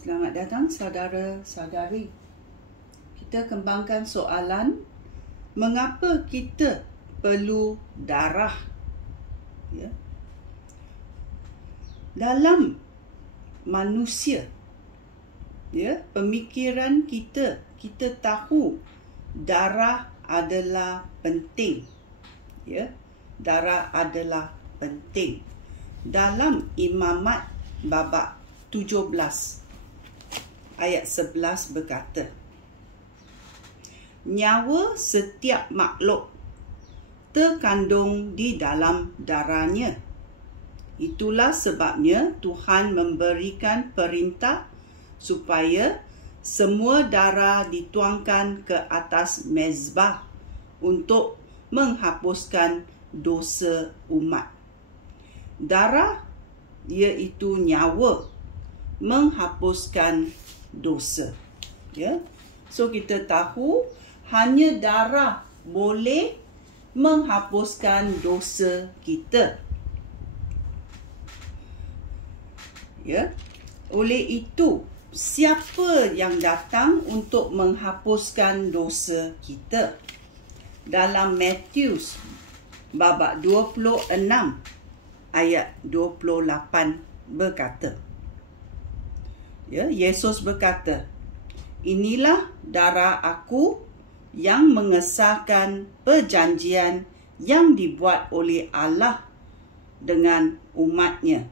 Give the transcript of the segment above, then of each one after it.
Selamat datang saudara-saudari. Kita kembangkan soalan, mengapa kita perlu darah? Ya. Dalam manusia, ya, pemikiran kita tahu darah adalah penting. Ya, darah adalah penting. Dalam Imamat babak 17 ayat 11 berkata, nyawa setiap makhluk terkandung di dalam darahnya. Itulah sebabnya Tuhan memberikan perintah supaya semua darah dituangkan ke atas mezbah untuk menghapuskan dosa umat. Darah iaitu nyawa, menghapuskan dosa. Ya. So kita tahu hanya darah boleh menghapuskan dosa kita. Ya. Oleh itu, siapa yang datang untuk menghapuskan dosa kita? Dalam Matius babak 26 ayat 28 berkata, ya, Yesus berkata, inilah darah aku yang mengesahkan perjanjian yang dibuat oleh Allah dengan umatnya.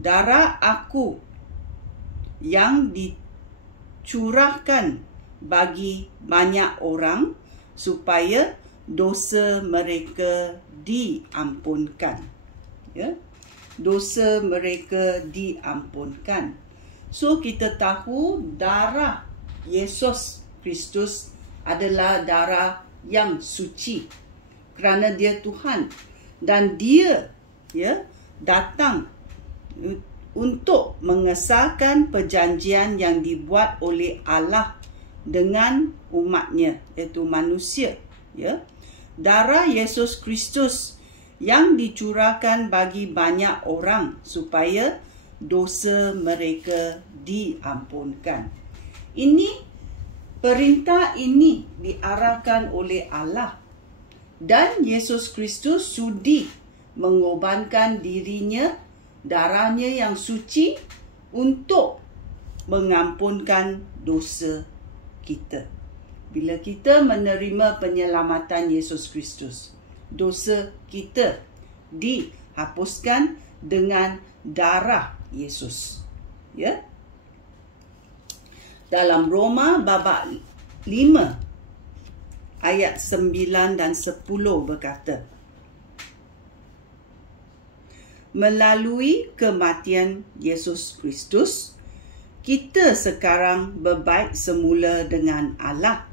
Darah aku yang dicurahkan bagi banyak orang supaya dosa mereka diampunkan. Ya, dosa mereka diampunkan. So kita tahu darah Yesus Kristus adalah darah yang suci kerana dia Tuhan, dan dia, ya, datang untuk mengesahkan perjanjian yang dibuat oleh Allah dengan umatnya, iaitu manusia. Ya, darah Yesus Kristus yang dicurahkan bagi banyak orang supaya dosa mereka diampunkan. Perintah ini diarahkan oleh Allah, dan Yesus Kristus sudi mengorbankan dirinya, darahnya yang suci, untuk mengampunkan dosa kita. Bila kita menerima penyelamatan Yesus Kristus, dosa kita dihapuskan dengan darah Yesus. Ya. Dalam Roma babak 5 ayat 9 dan 10 berkata, melalui kematian Yesus Kristus, kita sekarang berbaik semula dengan Allah.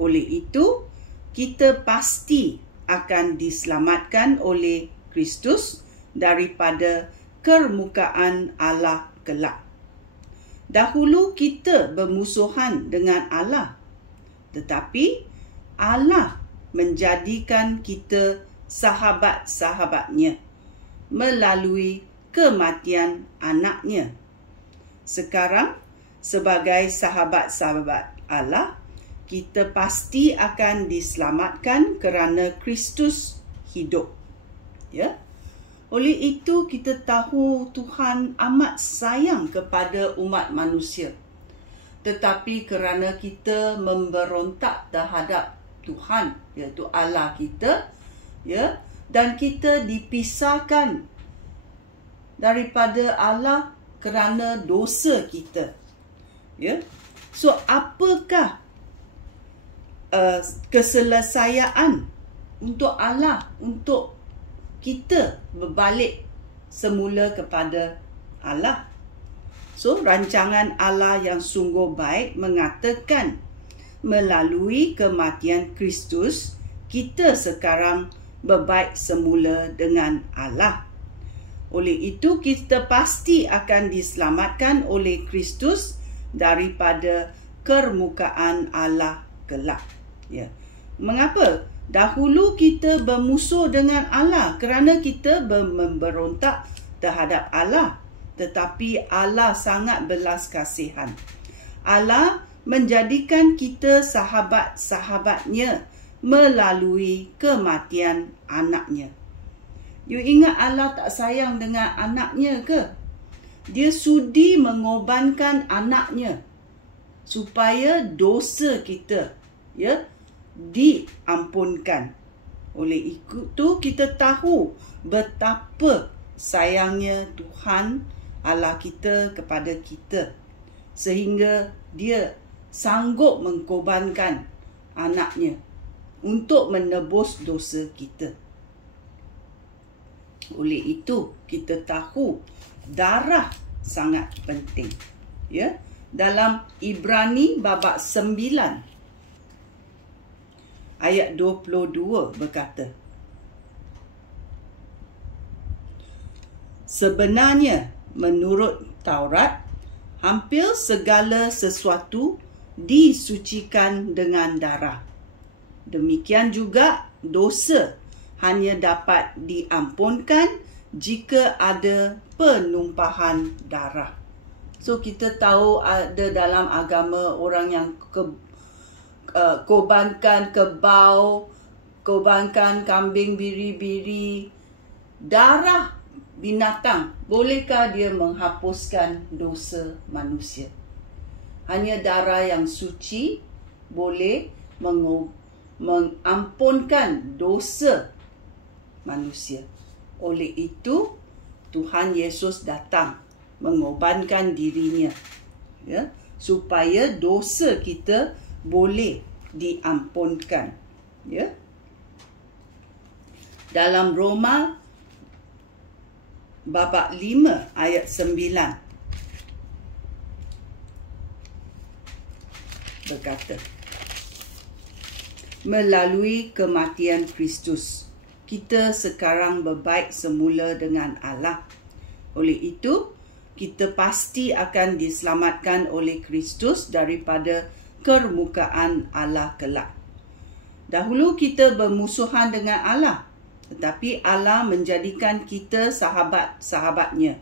Oleh itu, kita pasti akan diselamatkan oleh Kristus daripada kemukaan Allah kelak. Dahulu kita bermusuhan dengan Allah, tetapi Allah menjadikan kita sahabat-sahabatnya melalui kematian anaknya. Sekarang, sebagai sahabat-sahabat Allah, kita pasti akan diselamatkan kerana Kristus hidup. Ya. Oleh itu, kita tahu Tuhan amat sayang kepada umat manusia. Tetapi kerana kita memberontak terhadap Tuhan, iaitu Allah kita, ya, dan kita dipisahkan daripada Allah kerana dosa kita. Ya. So, apakah keselesayaan untuk Allah, untuk kita berbalik semula kepada Allah? So, rancangan Allah yang sungguh baik mengatakan melalui kematian Kristus, kita sekarang berbaik semula dengan Allah. Oleh itu, kita pasti akan diselamatkan oleh Kristus daripada kemukaan Allah kelak. Ya. Mengapa? Dahulu kita bermusuh dengan Allah kerana kita memberontak terhadap Allah. tetapi Allah sangat belas kasihan. Allah menjadikan kita sahabat-sahabatnya melalui kematian anaknya. You ingat Allah tak sayang dengan anaknya ke? Dia sudi mengorbankan anaknya supaya dosa kita diampunkan. Oleh itu kita tahu betapa sayangnya Tuhan Allah kita kepada kita, sehingga dia sanggup mengkorbankan anaknya untuk menebus dosa kita. Oleh itu kita tahu darah sangat penting. Dalam Ibrani babak 9 ayat 22 berkata, sebenarnya menurut Taurat, hampir segala sesuatu disucikan dengan darah. Demikian juga dosa hanya dapat diampunkan jika ada penumpahan darah. So kita tahu ada dalam agama orang yang korbankan kebau, korbankan kambing biri-biri, darah binatang. Bolehkah dia menghapuskan dosa manusia? Hanya darah yang suci boleh mengampunkan dosa manusia. Oleh itu Tuhan Yesus datang mengorbankan dirinya, supaya dosa kita boleh diampunkan. Dalam Roma babak 5 ayat 9 berkata, melalui kematian Kristus, kita sekarang berbaik semula dengan Allah. Oleh itu, kita pasti akan diselamatkan oleh Kristus daripada kemukaan Allah kelak. Dahulu kita bermusuhan dengan Allah, tetapi Allah menjadikan kita sahabat-sahabatnya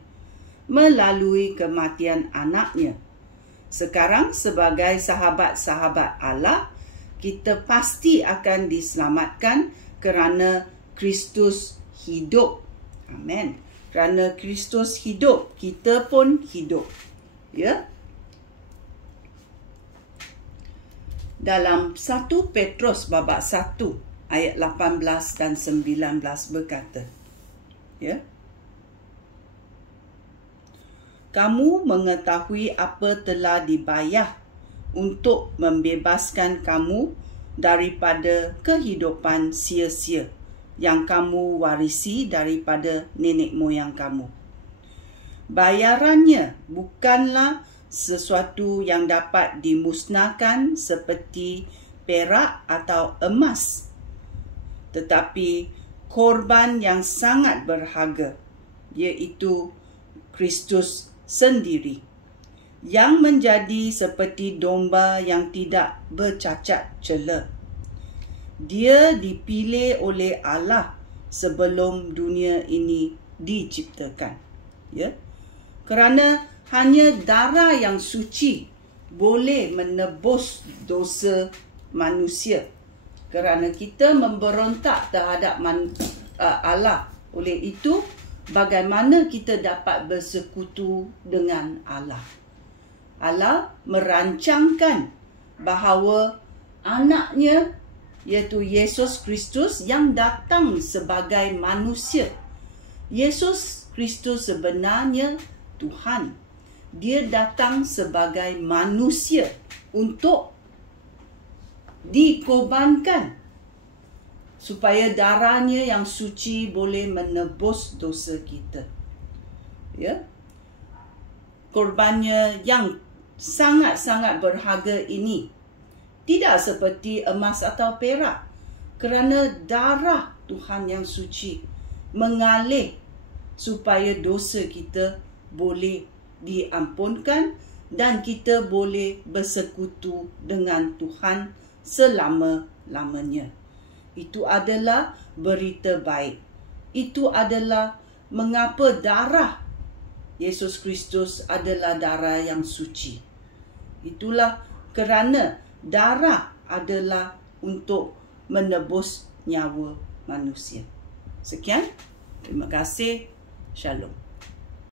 melalui kematian anaknya. Sekarang sebagai sahabat-sahabat Allah, kita pasti akan diselamatkan kerana Kristus hidup. Amen. Kerana Kristus hidup, kita pun hidup. Dalam 1 Petrus babak 1 ayat 18 dan 19 berkata, kamu mengetahui apa telah dibayar untuk membebaskan kamu daripada kehidupan sia-sia yang kamu warisi daripada nenek moyang kamu. Bayarannya bukanlah sesuatu yang dapat dimusnahkan seperti perak atau emas, tetapi korban yang sangat berharga, iaitu Kristus sendiri, yang menjadi seperti domba yang tidak bercacat cela. Dia dipilih oleh Allah sebelum dunia ini diciptakan. Kerana hanya darah yang suci boleh menebus dosa manusia. Kerana kita memberontak terhadap Allah. Oleh itu, bagaimana kita dapat bersekutu dengan Allah? Allah merancangkan bahawa anaknya, iaitu Yesus Kristus, yang datang sebagai manusia. Yesus Kristus sebenarnya Tuhan. Dia datang sebagai manusia untuk dikorbankan supaya darahnya yang suci boleh menebus dosa kita. Korbannya yang sangat-sangat berharga ini tidak seperti emas atau perak, kerana darah Tuhan yang suci mengalir supaya dosa kita boleh diampunkan dan kita boleh bersekutu dengan Tuhan selama-lamanya. Itu adalah berita baik. Itu adalah mengapa darah Yesus Kristus adalah darah yang suci. Itulah kerana darah adalah untuk menebus nyawa manusia. Sekian, terima kasih. Shalom.